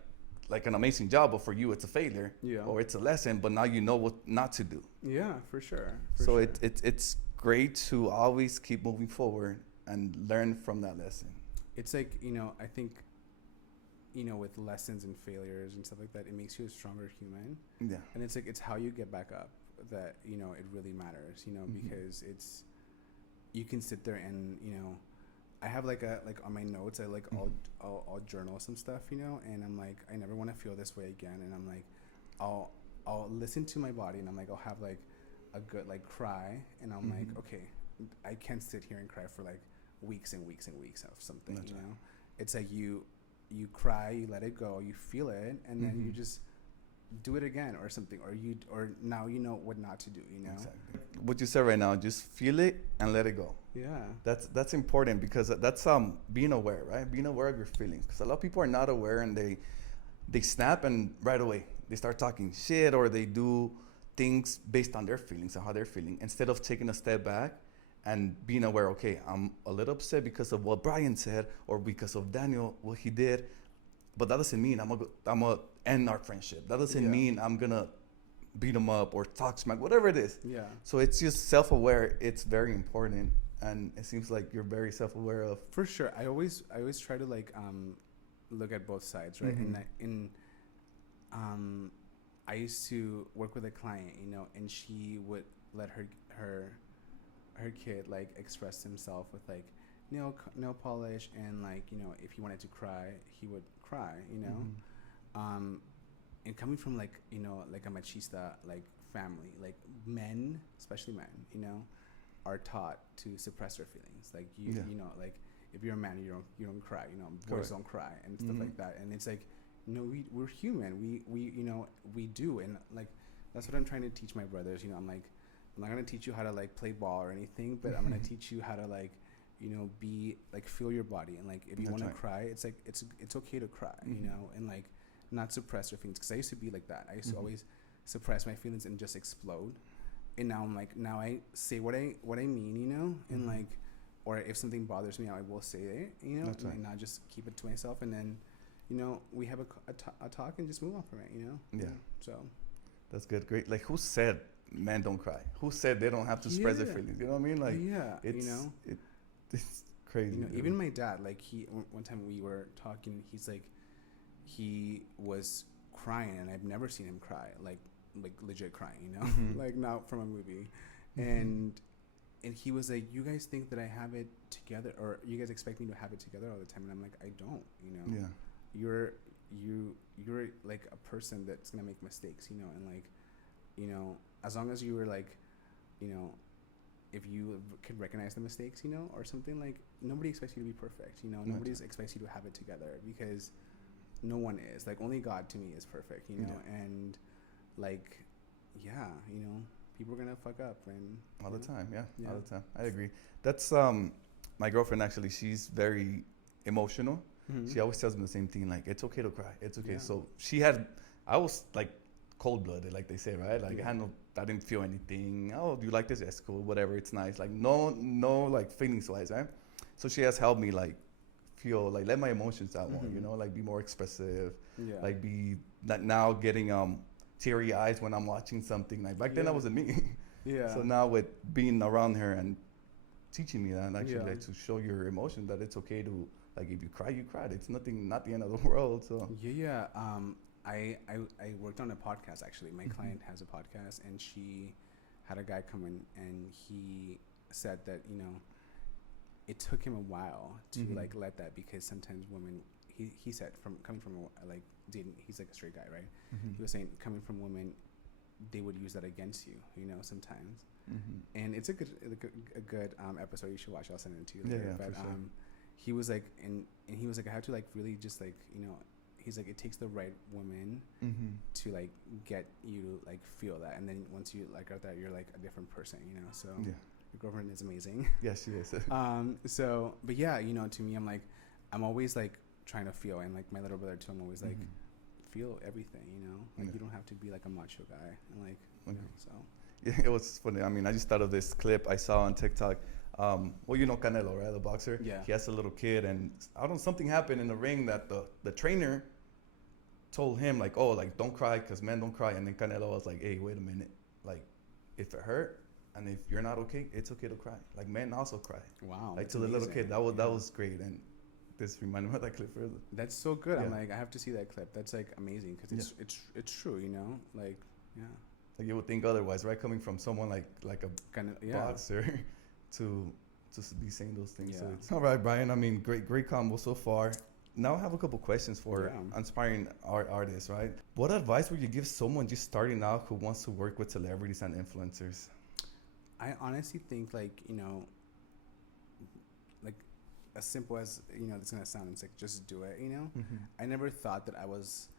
an amazing job, but for you it's a failure, or it's a lesson, but now you know what not to do. Yeah, for sure. It's great to always keep moving forward and learn from that lesson. It's like, you know, I think, you know, with lessons and failures and stuff like that, it makes you a stronger human. Yeah. And it's like, it's how you get back up that, you know, it really matters, you know, because you can sit there and, you know, I have like on my notes, I like I'll journal some stuff, you know, and I'm like, I never want to feel this way again. And I'm like, I'll listen to my body, and I'm like, I'll have like a good like cry, and I'm like, okay, I can't sit here and cry for like weeks and weeks and weeks of something. That's, you know, it's like you cry, you let it go, you feel it, and then you just do it again or something, or now you know what not to do, you know. Exactly. What you said right now, just feel it and let it go. Yeah. That's important, because that's being aware, right? Being aware of your feelings, because a lot of people are not aware, and they snap, and right away they start talking shit, or they do things based on their feelings and how they're feeling, instead of taking a step back and being aware. Okay, I'm a little upset because of what Bryan said, or because of Daniel, what he did, but that doesn't mean I'm gonna end our friendship. That doesn't mean I'm gonna beat him up or talk smack, whatever it is. Yeah. So it's just self-aware. It's very important, and it seems like you're very self-aware of. For sure. I always try to like look at both sides, right? Mm-hmm. And I used to work with a client, you know, and she would let her kid like express himself with like nail polish, and like, you know, if he wanted to cry, he would cry, you know. Mm-hmm. And coming from like, you know, like a machista like family, like men, especially men, you know, are taught to suppress their feelings. Like you know, like if you're a man, you don't cry, you know, boys don't cry and stuff like that. And it's like, you know, we're human. We you know, we do. And like, that's what I'm trying to teach my brothers. You know, I'm like, I'm not going to teach you how to like play ball or anything, but I'm going to teach you how to like, you know, be like, feel your body. And like, if you want to cry, it's like, it's okay to cry, you know, and like not suppress your feelings. Cause I used to be like that. I used to always suppress my feelings and just explode. And now I'm like, now I say what I mean, you know, and like, or if something bothers me, I will say it, you know, and not just keep it to myself. And then, you know, we have a talk and just move on from it, you know? Yeah. So. That's good. Great. Like, who said men don't cry? Who said they don't have to express their feelings? You know what I mean? Like, it's, you know, it's crazy. You know, even my dad, like one time we were talking, he's like, he was crying, and I've never seen him cry, like legit crying, you know, like not from a movie. And he was like, you guys think that I have it together, or you guys expect me to have it together all the time? And I'm like, I don't, you know. Yeah. You're like a person that's gonna make mistakes, you know, and like, you know, as long as you were like, you know, if you can recognize the mistakes, you know, or something, like, nobody expects you to be perfect, you know. Nobody expects you to have it together, because no one is. Like, only God to me is perfect, you know. And like, yeah, you know, people are gonna fuck up, and all the time. All the time. I agree. That's my girlfriend, actually. She's very emotional. She always tells me the same thing, like, it's okay to cry, it's okay. So I was like cold-blooded, like they say, right? Like, I didn't feel anything. Oh, do you like this? Yes, cool, whatever, it's nice. Like, no like feelings wise, right? So she has helped me like feel, like, let my emotions out more, you know, like be more expressive, like be not now getting teary eyes when I'm watching something. Like, back then that wasn't me. So now with being around her and teaching me that, actually, like, to show your emotions, that it's okay to, like, if you cry, you cried. It's not the end of the world. So I worked on a podcast, actually. My client has a podcast, and she had a guy come in, and he said that, you know, it took him a while to like let that, because sometimes women, he said, coming from like dating, he's like a straight guy, right? He was saying, coming from women, they would use that against you, you know, sometimes. And it's a good episode. You should watch. I'll send it to you later. But for sure. He was like, and he was like, I have to like really just like, you know, he's like, it takes the right woman to like get you to like feel that, and then once you like are that, you're like a different person, you know. So your girlfriend is amazing. Yes, she is. So, but yeah, you know, to me, I'm always like trying to feel, and like my little brother too, I'm always like, feel everything, you know. Like, you don't have to be like a macho guy, and like, you know, so. Yeah, it was funny. I mean, I just thought of this clip I saw on TikTok. Well, you know Canelo, right? The boxer. Yeah. He has a little kid, and I don't know, something happened in the ring that the trainer told him, like, oh, like, don't cry, because men don't cry. And then Canelo was like, hey, wait a minute. Like, if it hurt and if you're not okay, it's okay to cry. Like, men also cry. Wow. Like, to the little kid. That was great. And this reminded me of that clip further. That's so good. I'm like, I have to see that clip. That's like amazing, because it's true, you know? Like, like, you would think otherwise, right? Coming from someone like a boxer to be saying those things. So it's all right, Bryan. I mean, great combo so far. Now I have a couple questions for aspiring artists, right? What advice would you give someone just starting out who wants to work with celebrities and influencers? I honestly think, like, you know, like, as simple as, you know, it's gonna sound, it's like, just do it, you know. I never thought that I was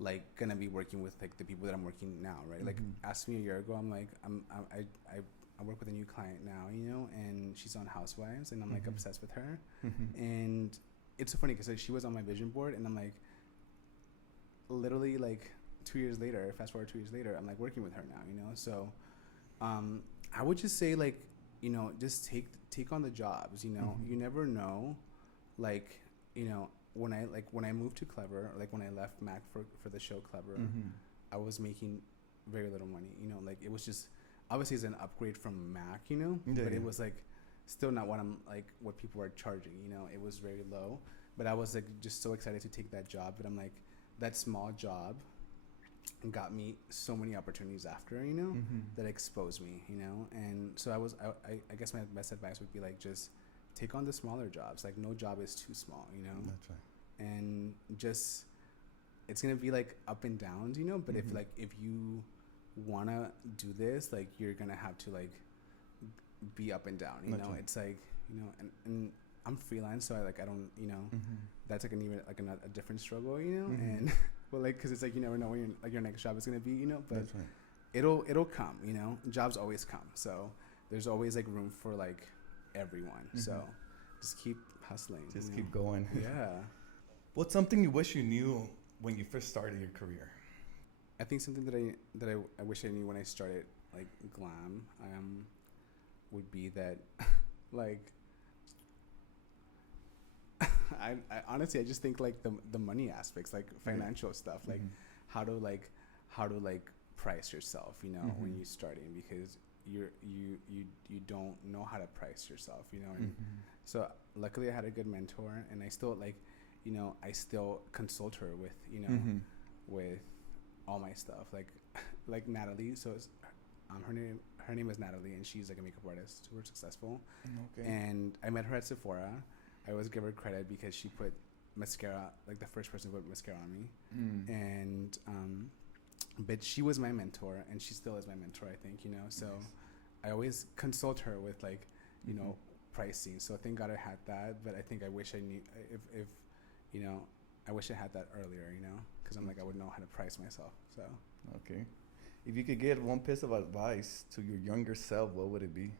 like gonna be working with like the people that I'm working now, right? Like ask me a year ago, I'm like I work with a new client now, you know, and she's on Housewives, and I'm like obsessed with her, and it's so funny because like she was on my vision board, and I'm like, literally like 2 years later, fast forward 2 years later, I'm like working with her now, you know. So I would just say like, you know, just take on the jobs, you know. You never know, like, you know, when I moved to Clever, or like when I left Mac for the show Clever, I was making very little money, you know. Like it was just obviously it's an upgrade from Mac, you know, but it was like still not what people are charging, you know. It was very low, but I was like just so excited to take that job. But I'm like, that small job got me so many opportunities after, you know, that exposed me, you know. And so I guess my best advice would be like, just take on the smaller jobs. Like no job is too small, you know. That's right. And just, it's gonna be like up and downs, you know. But if you wanna do this, like you're gonna have to like be up and down, you know. It's like, you know, and I'm freelance, so I don't, you know, that's like a different struggle, you know. And well, like, because it's like you never know when your next job is gonna be, you know. But That's right. it'll come, you know. Jobs always come, so there's always like room for like everyone. So just keep hustling. Just keep going. Yeah. What's something you wish you knew when you first started your career? I think something that I wish I knew when I started like glam would be that like I honestly I just think like the money aspects, like financial stuff, like how to price yourself, you know, when you're starting, because you don't know how to price yourself, you know. And so luckily I had a good mentor, and I still like, you know, I still consult her with, you know, with all my stuff, like Natalie. So it's, her name is Natalie, and she's like a makeup artist, super successful. And I met her at Sephora. I always give her credit because she put mascara, like the first person to put mascara on me. And but she was my mentor, and she still is my mentor, I think, you know. So I always consult her with like, you know, pricing. So thank God I had that. But I think I wish I knew, if you know, I wish I had that earlier, you know, because I'm like, I would know how to price myself. So okay, if you could give one piece of advice to your younger self, what would it be?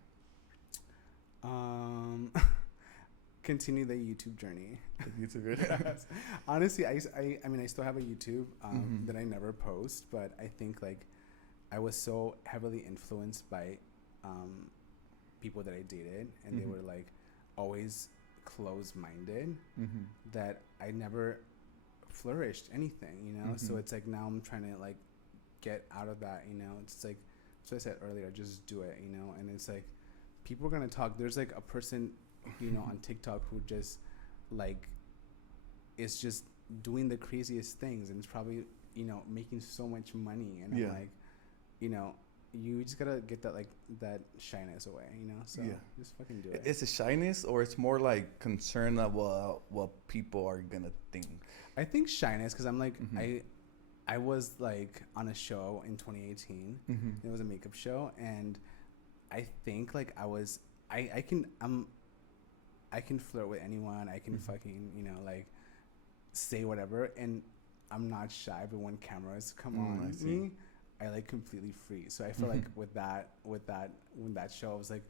Continue the YouTube journey. Honestly, I mean, I still have a YouTube that I never post, but I think like I was so heavily influenced by people that I dated, and they were like always closed-minded, that I never flourished anything, you know. So it's like now I'm trying to like get out of that, you know. It's like, so I said earlier, just do it, you know. And it's like people are gonna talk. There's like a person, you know, on TikTok who just like is just doing the craziest things, and it's probably, you know, making so much money. And I'm like, you know, you just gotta get that like that shyness away, you know. So just fucking do it. It's a shyness, or it's more like concern of what people are gonna think? I think shyness, because I'm like, I was like on a show in 2018. It was a makeup show, and I think like I can flirt with anyone. I can fucking, you know, like say whatever, and I'm not shy. But when cameras come on me, I like completely freeze. So I feel like when that show, I was like,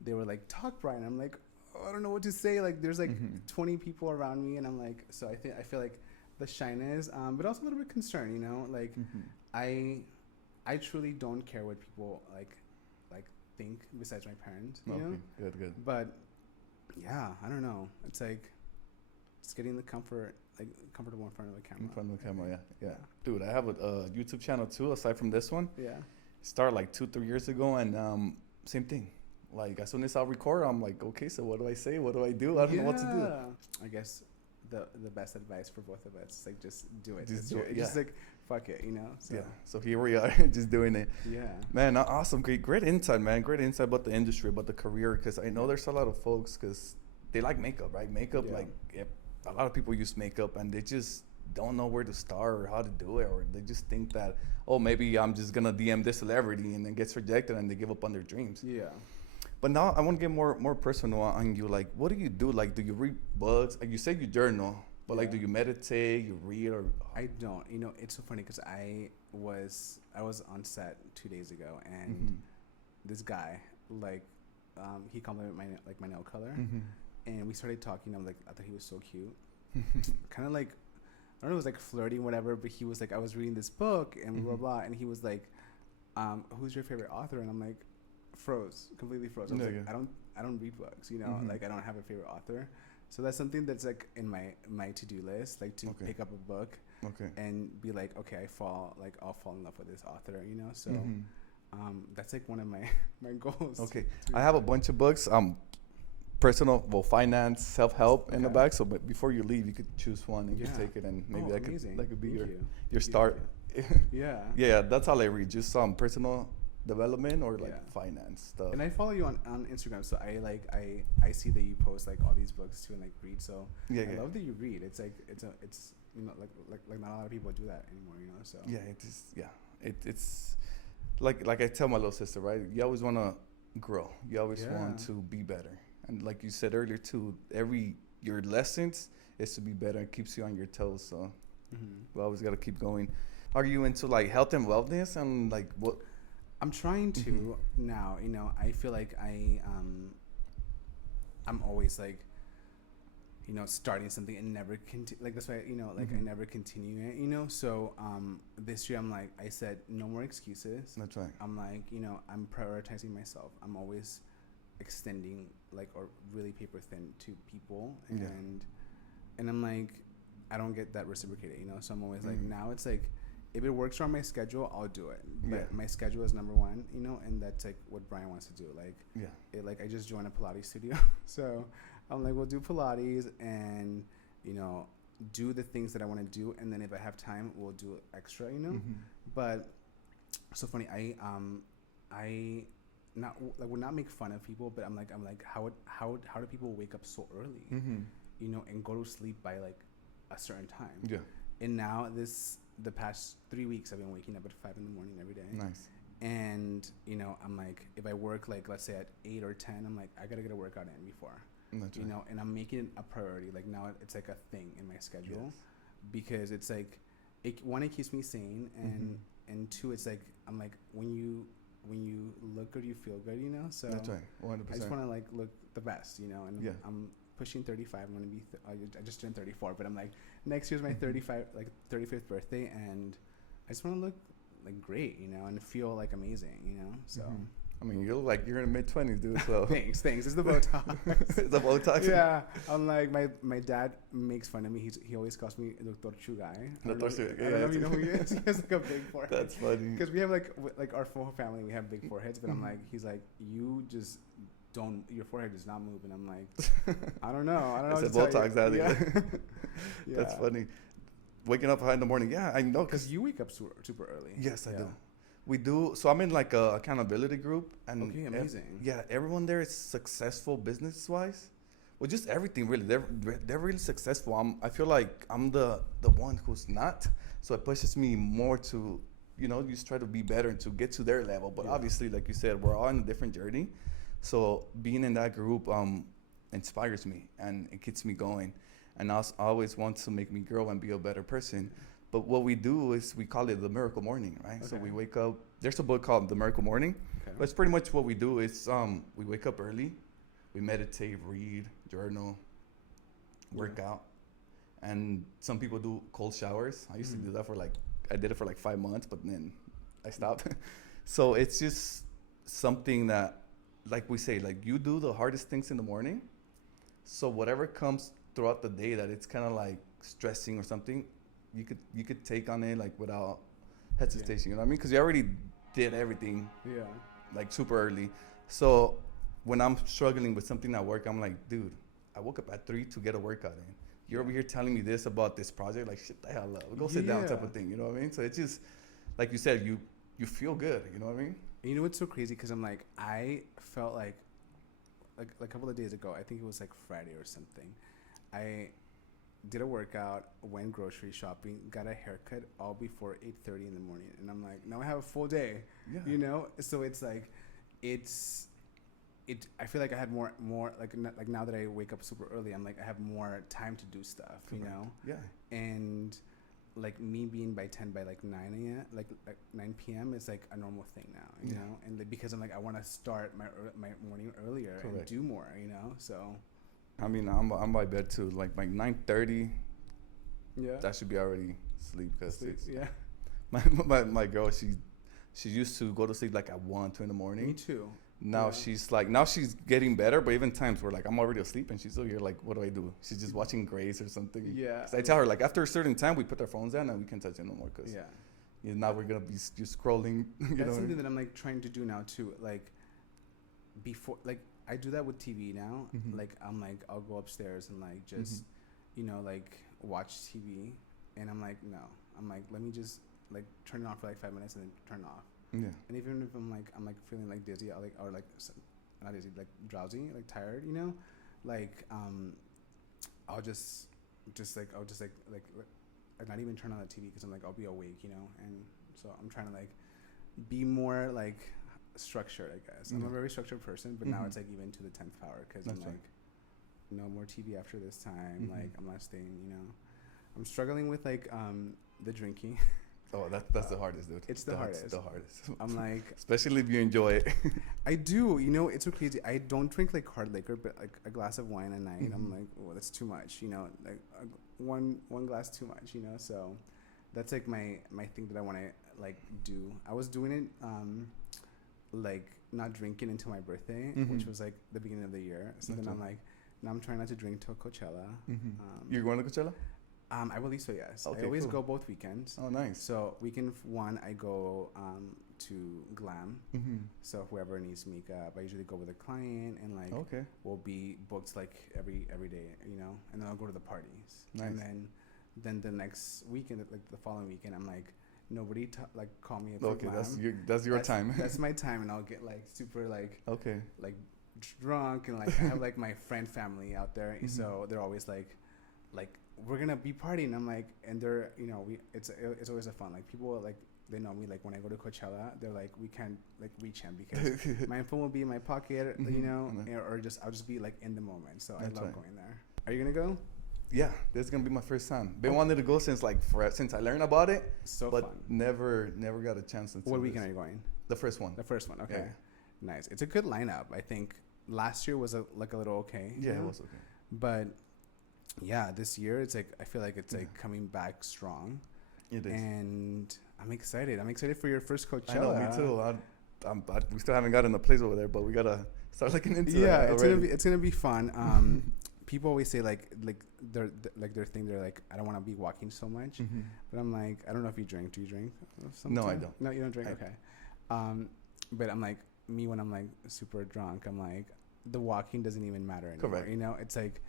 they were like, talk, Bryan. I'm like, oh, I don't know what to say. Like there's like 20 people around me, and I'm like, so I feel like the shyness, but also a little bit concerned, you know, like I truly don't care what people like think besides my parents, you know. Good. But yeah, I don't know. It's like just getting the comfortable in front of the camera. In front of the camera, yeah. Dude, I have a YouTube channel too, aside from this one. Yeah. Started like 2-3 years ago, and same thing. Like as soon as I'll record, I'm like, okay, so what do I say? What do I do? I don't know what to do. I guess the best advice for both of us, like just do it. Just do it. Just like fuck it, you know. So. Yeah. So here we are, just doing it. Yeah. Man, awesome, great insight, man. Great insight about the industry, about the career, because I know there's a lot of folks because they like makeup, right? Makeup, like a lot of people use makeup, and they just don't know where to start or how to do it, or they just think that, oh, maybe I'm just gonna DM this celebrity, and then gets rejected, and they give up on their dreams. Yeah. But now I want to get more personal on you. Like, what do you do? Like, do you read books? Like you say you journal. But like, do you meditate? You read or? I don't. You know, it's so funny because I was on set 2 days ago, and Mm-hmm. this guy, like, he complimented my nail color, Mm-hmm. and we started talking. I'm like, I thought he was so cute, kind of like, I don't know, it was like flirting, whatever. But he was like, I was reading this book and blah blah, and he was like, who's your favorite author? And I'm like, completely froze. I was like, I don't read books, you know, like I don't have a favorite author. So that's something that's like in my to-do list, like to pick up a book and be like, okay, I'll fall in love with this author, you know. So that's like one of my goals. Okay, I have a bunch of books. Personal, finance, self-help in the back. So, but before you leave, you could choose one and you could take it, and maybe that could be your start. Yeah, that's all I read. Just some personal development or like finance stuff. And I follow you on Instagram, so I see that you post like all these books too and like read. So I love that you read. It's like it's you know, like not a lot of people do that anymore, you know. So it's like I tell my little sister, right? You always want to grow. You always want to be better. And like you said earlier too, your lessons is to be better. It keeps you on your toes. So we always got to keep going. Are you into like health and wellness and like what? I'm trying to now. You know, I feel like I'm always like, you know, starting something and never like that's why, you know, like I never continue it. You know, so this year I'm like, I said no more excuses. That's right. I'm like, you know, I'm prioritizing myself. I'm always extending like or really paper thin to people and I'm like, I don't get that reciprocated, you know. So I'm always like, now it's like, if it works around my schedule, I'll do it. But my schedule is number one, you know, and that's like what Bryan wants to do. Like, I just joined a Pilates studio, so I'm like, we'll do Pilates and, you know, do the things that I want to do, and then if I have time, we'll do extra, you know. But so funny, I not like would not make fun of people, but I'm like, how do people wake up so early, you know, and go to sleep by like a certain time? Yeah. And now the past 3 weeks, I've been waking up at 5 a.m. every day. Nice. And you know, I'm like, if I work like let's say at 8 or 10, I'm like, I gotta get a workout in before. That's you know, and I'm making it a priority. Like now, it's like a thing in my schedule, because it's like, it keeps me sane, and two, it's like I'm like when you look good, you feel good, you know. So that's right, 100%. I just want to like look the best, you know. And I'm pushing 35. I'm gonna be. I just turned 34, but I'm like, next year's my 35th birthday, and I just want to look like great, you know, and feel like amazing, you know. So. I mean, you look like you're in the mid-20s, dude. So thanks. It's the Botox. It's the Botox. Yeah, I'm like my dad makes fun of me. He always calls me Dr. Chugai. I don't know if you know who he is. He has like a big forehead. That's funny. Because we have like our full family, we have big foreheads. But I'm like, he's like, you just don't. Your forehead does not move. And I'm like, I don't know. It's a Botox out there. That's funny. Waking up 5 in the morning. Yeah, I know. Because you wake up super early. Yes, I do. We do. So I'm in like a accountability group, and okay, amazing. Everyone there is successful business-wise. Well, just everything really. They're really successful. I feel like I'm the one who's not. So it pushes me more to, you know, just try to be better and to get to their level. But obviously, like you said, we're all on a different journey. So being in that group inspires me and it keeps me going, and I always wants to make me grow and be a better person. But what we do is we call it the miracle morning, right? Okay. So we wake up. There's a book called The Miracle Morning. Okay. But it's pretty much what we do is we wake up early, we meditate, read, journal, work out, and some people do cold showers. I used to do that I did it for like 5 months, but then I stopped. So it's just something that, like we say, like you do the hardest things in the morning. So whatever comes throughout the day that it's kind of like stressing or something, you could take on it like without hesitation, you know what I mean? Because you already did everything, like super early. So when I'm struggling with something at work, I'm like, dude, I woke up at 3 to get a workout in. You're over here telling me this about this project, like shit the hell up. Go sit down, type of thing, you know what I mean? So it's just like you said, you feel good, you know what I mean? And you know what's so crazy? Because I'm like, I felt like a couple of days ago, I think it was like Friday or something, I did a workout, went grocery shopping, got a haircut all before 8:30 in the morning, and I'm like, now I have a full day, you know. So it's like, it's I feel like I had more like now that I wake up super early, I'm like I have more time to do stuff, you know. Yeah. And like me being by 10 by like 9 a.m. like 9 p.m. is like a normal thing now, you know. And because I'm like I want to start my morning earlier and do more, you know. So I mean, I'm by bed too, like 9:30. Yeah. That should be already sleep because yeah. My girl, she used to go to sleep like at 1, 2 in the morning. Me too. Now she's getting better, but even times where like I'm already asleep and she's still here, like, what do I do? She's just watching Grace or something. Yeah. 'Cause I tell her like after a certain time we put our phones down and we can't touch it no more because now we're gonna be just scrolling. That's something that I'm like trying to do now too. Like before, like I do that with TV now. Like I'm like I'll go upstairs and like just you know like watch TV, and I'm like no, I'm like let me just like turn it on for like 5 minutes and then turn it off. Yeah. And even if I'm like feeling like dizzy, or like not dizzy, like drowsy, like tired, you know, like I'll just not even turn on the TV because I'm like I'll be awake, you know, and so I'm trying to like be more like structured, I guess. I'm a very structured person, but now it's like even to the 10th power because I'm like no more TV after this time. Like I'm not staying, you know. I'm struggling with like the drinking. Oh, that's the hardest, dude. It's the hardest. The hardest. I'm like, especially if you enjoy it. I do. You know, it's so crazy. I don't drink like hard liquor, but like a glass of wine a night, I'm like, oh, that's too much. You know, like one glass too much. You know, so that's like my thing that I want to like do. I was doing it, like not drinking until my birthday, which was like the beginning of the year. So then I'm like, now I'm trying not to drink till Coachella. You're going to Coachella? I believe so, yes. Okay, I always go both weekends. Oh, nice. So weekend one, I go to glam. So whoever needs makeup, I usually go with a client, and like we'll be booked like every day, you know. And then I'll go to the parties. Nice. And then the next weekend, like the following weekend, I'm like nobody like call me. Okay, that's your time. That's my time, and I'll get like super like like drunk, and like I have like my friend family out there, so they're always like we're gonna be partying. I'm like, and they're, you know, it's always a fun, like people like they know me, like when I go to Coachella, they're like we can't like reach him because my phone will be in my pocket, you know, or I'll just be like in the moment. So I love going there. Are you gonna go? Yeah, this is gonna be my first time. Been wanting to go since since I learned about it. So but fun. Never got a chance. What weekend are you going? The first one. The first one. Okay, nice. It's a good lineup. I think last year was a little okay. Yeah, it was okay. But yeah, this year it's like I feel like it's like coming back strong. It is, and I'm excited. I'm excited for your first Coachella. I know, me too. We still haven't gotten a place over there, but we gotta start looking into that. Yeah, it's gonna be fun. People always say like their thing. They're like, I don't want to be walking so much, but I'm like, I don't know if you drink. Do you drink? No, I don't. No, you don't drink. Okay. But I'm like me when I'm like super drunk. I'm like the walking doesn't even matter anymore. Correct. You know, it's like.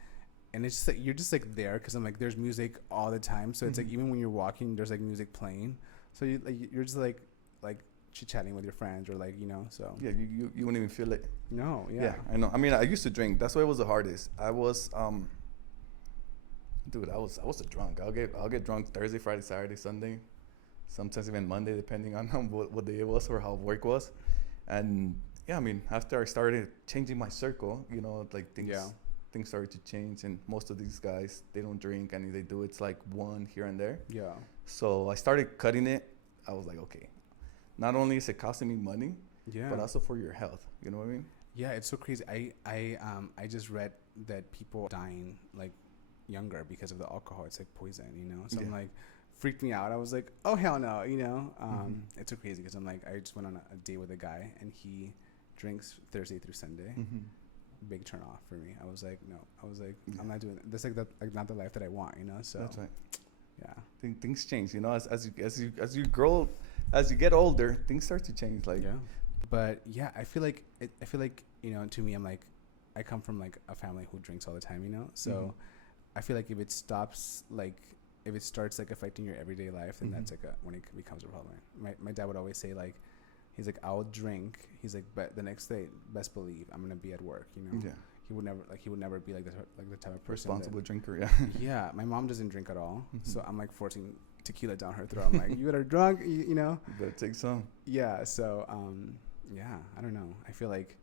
And it's just like you're just like there because I'm like there's music all the time, so it's like even when you're walking there's like music playing, so you're just like chit chatting with your friends or like, you know, so yeah, you wouldn't even feel it. No, yeah, I know. I mean, I used to drink. That's why it was the hardest. I was dude, I was a drunk. I'll get drunk Thursday, Friday, Saturday, Sunday, sometimes even Monday, depending on what day it was or how work was. And yeah, I mean, after I started changing my circle, you know, like things started to change, and most of these guys, they don't drink, and if they do, it's like one here and there. Yeah. So I started cutting it. I was like, okay, not only is it costing me money, but also for your health. You know what I mean? Yeah, it's so crazy. I just read that people dying like younger because of the alcohol. It's like poison, you know. So I'm like, freaked me out. I was like, oh hell no, you know. It's so crazy because I'm like, I just went on a date with a guy, and he drinks Thursday through Sunday. Big turn off for me. I was like, no. I was like, I'm not doing that. That's like not the life that I want, you know. So that's right. Yeah, things change, you know. As you grow, as you get older, things start to change. Like but yeah, I feel like you know, to me, I'm like, I come from like a family who drinks all the time, you know. So I feel like if it starts like affecting your everyday life, then that's like when it becomes a problem. My dad would always say like, he's like, I'll drink. He's like, but the next day, best believe I'm gonna be at work. You know. Yeah. He would never be like the type of person. Responsible drinker. Yeah. Yeah. My mom doesn't drink at all, so I'm like forcing tequila down her throat. I'm like, you better drunk. You know. You better take some. Yeah. So yeah. I don't know. I feel like,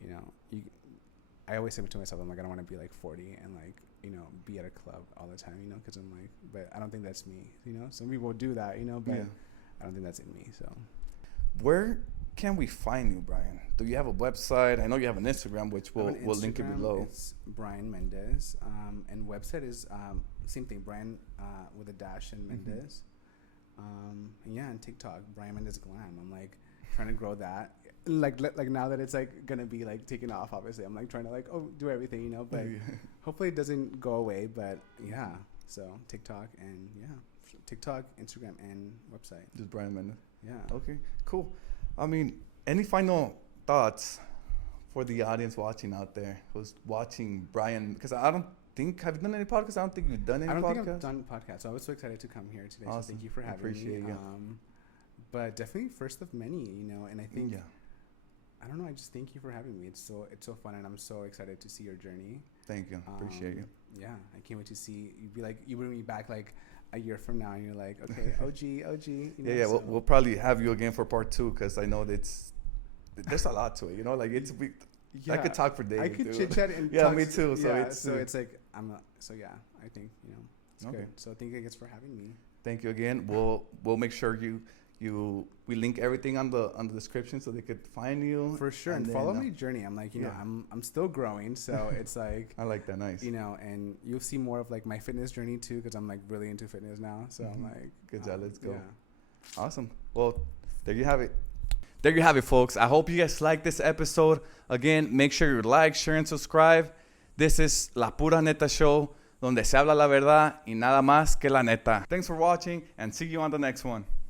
you know, I always say to myself, I'm like, I don't want to be like 40 and like, you know, be at a club all the time, you know, because I'm like, but I don't think that's me, you know. Some people do that, you know, but I don't think that's in me. So Where can we find you, Bryan? Do you have a website? I know you have an Instagram, which we'll link it below. It's Bryan Mendez, and website is same thing, Bryan with a dash and Mendez. And yeah, and TikTok, Bryan Mendez Glam. I'm like trying to grow that. Like now that it's like gonna be like taking off, obviously, I'm like trying to like do everything, you know. But hopefully it doesn't go away. But yeah, so TikTok and TikTok, Instagram, and website. Just Bryan Mendez. Yeah. Okay, cool. I mean, any final thoughts for the audience watching out there who's watching Bryan? Because I don't think, have you done any podcasts? I don't think you've done any podcasts. I don't think I've done podcasts. So I was so excited to come here today. Awesome. So thank you for having me. Appreciate you. But definitely first of many, you know. And I think, I don't know. I just thank you for having me. It's so fun, and I'm so excited to see your journey. Thank you. Appreciate you. Yeah, I can't wait to see you. Be like, you bring me back like a year from now, and you're like, okay, OG. You know, Yeah. So we'll probably have you again for part 2 because I know there's a lot to it. You know, like I could talk for days. I could chit chat and yeah, talk me too. So it's like I think, you know, it's good. So thank you guys for having me. Thank you again. We'll make sure we link everything on the description so they could find you for sure and follow my journey. I'm like, you know, I'm still growing, so it's like I like that. Nice. You know, and you'll see more of like my fitness journey too, because I'm like really into fitness now. So I'm like, good job. Let's go. Yeah. Awesome. Well, there you have it. There you have it, folks. I hope you guys liked this episode. Again, make sure you like, share, and subscribe. This is La Pura Neta Show, donde se habla la verdad y nada más que la neta. Thanks for watching, and see you on the next one.